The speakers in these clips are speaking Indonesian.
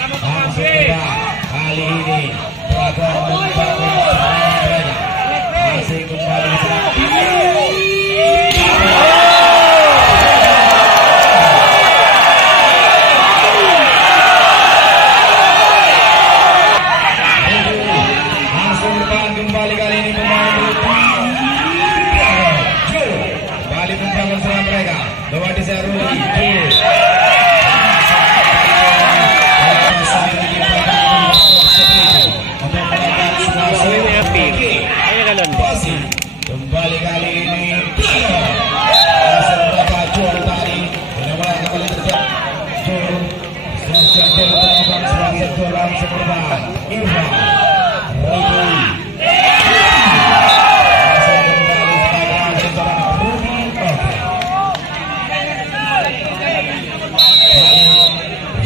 langsung terbang. Kali ini Dragon membangun serangan, masih kembali serang. Langsung terbang kembali, kali ini pemain kembali membangun serangan mereka. Lewat di Saruli. Kembali kali ini langsung mereka jual tadi benar-benar kembali terjadi sebagai gol langsung terbang Irfan Rudi langsung kembali sebagai seorang Rudi.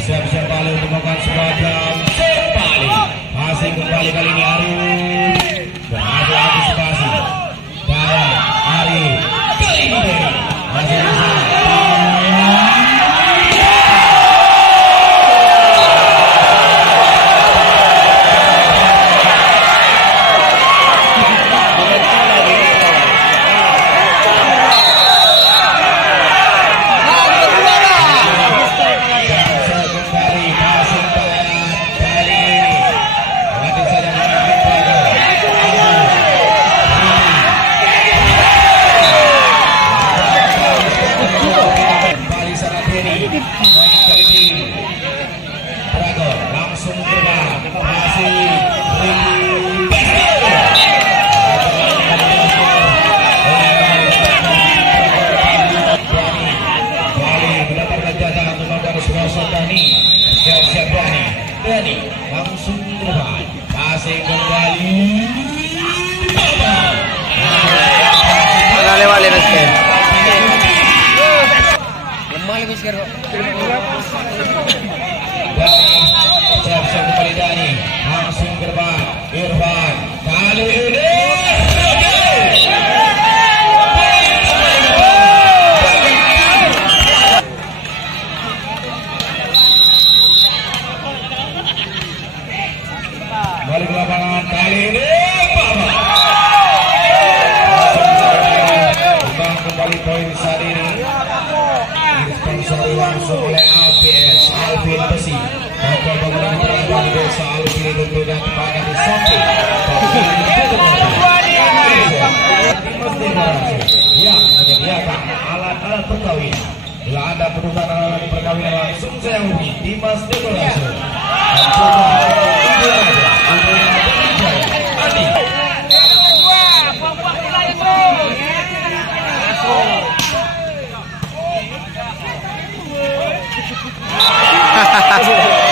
Siap-siap kali untuk melakukan semacam kembali masih kembali kali ini Arif berhasil antisipasi dari Arif kali ini masih bisa langsung terbang masih mendapatkan jatah untuk melakukan sebuah Dani. Siap-siap Dani langsung terbang masih kembali lewat Mesir. Lemah Mesir kok. Siap-siap kembali Dani langsung terbang Irfan kali ini balik ke lapangan kali ini kembali poin saat ini disponsori langsung oleh Alvin Besi. Pokok bangunan peradaban desa Alvin itu dan tempatnya di samping yang menyediakan alat-alat perkawinan. Bila Anda perlukan alat perkawinan langsung saya hubungi Dimas Dekorasi. Dan coba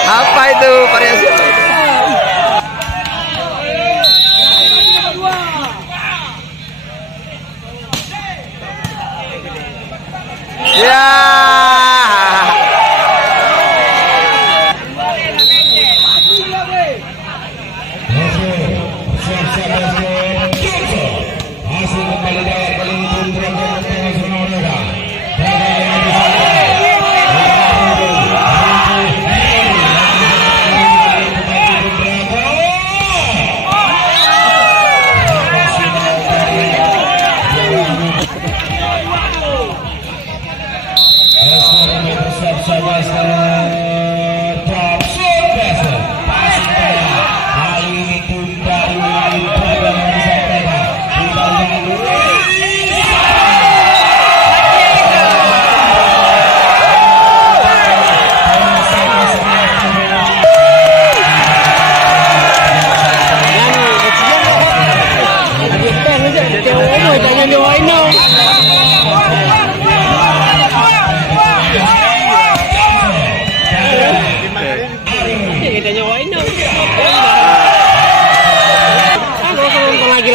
apa itu variasi? Ya. hasil kembali dari kali ini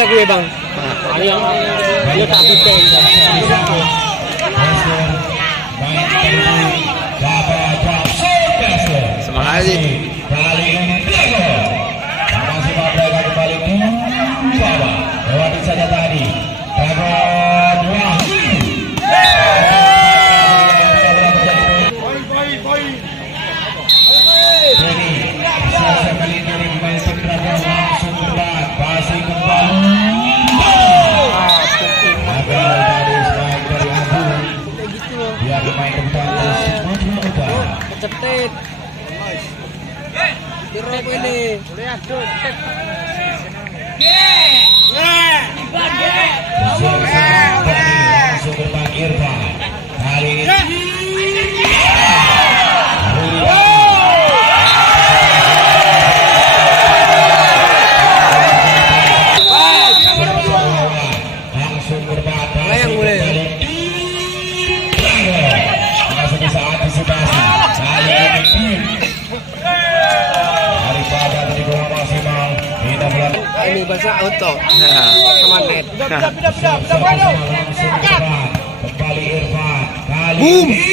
gue bang. Dia tak bisa. Semangat aja. Kali ini masih mereka kembali bawah. Lewati saja tadi. Dragon Wahyu. Poin. Langsung berbang Irfan. Kali ini langsung berbang. Masih bisa antisipasi. Kali ini daripada tadi bola maksimal kita melihat Ini bahasa auto. Sama net. langsung berbang. Kembali Irfan. Kali Boom. ini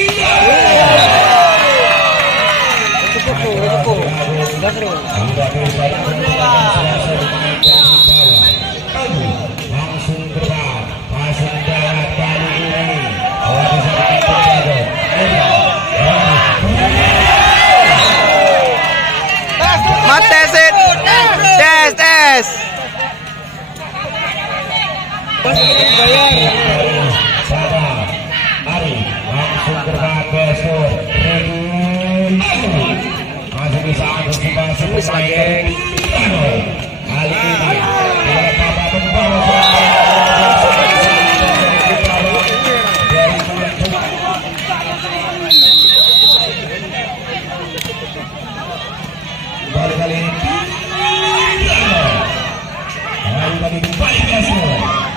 tidak bisa langsung berbang. Passing darat kali ini. Mate set. Tes. Sabar. Ari langsung berbang ke sur. Masih bisa antisipasi pemain. Kali ini bola Papa membawa kali ini kembali ke sur.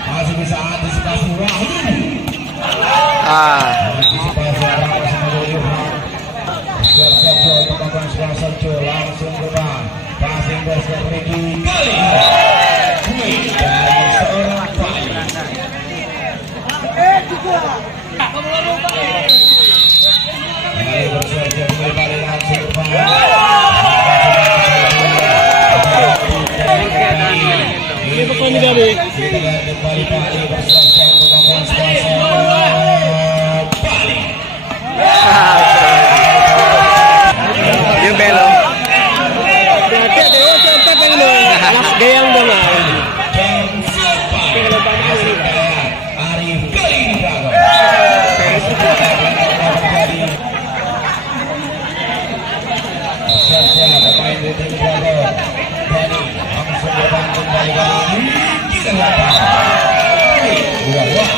Masih bisa antisipasi Wahyu. Antisipasi arah sama Yohan. Sergio teman-teman Sergio langsung berbang. Passing besar Ricky. Kali ini dari seorang Bali. Kembali bersergio kembali Bali langsung berbang. Kita lihat kembali Bali bersergio teman-teman Sergio Bali. Dia belok. Gayang bola. Arif kali ini beragam. Pemain di tim Dragon Dani langsung berbang kembali kali ini. Kita lihat.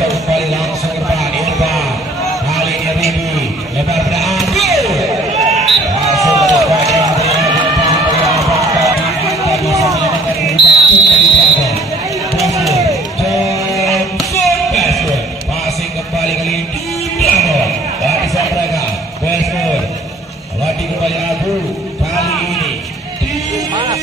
Kembali langsung berbang Irfan. Kali ini Ribi lebar pada Agil. Langsung terus bagian bisa menyelamatkan Johnson. Passing kembali kali ini di belakang. Dari sang mereka Westwood. Lagi kembali Abu. Kali ini di belakang.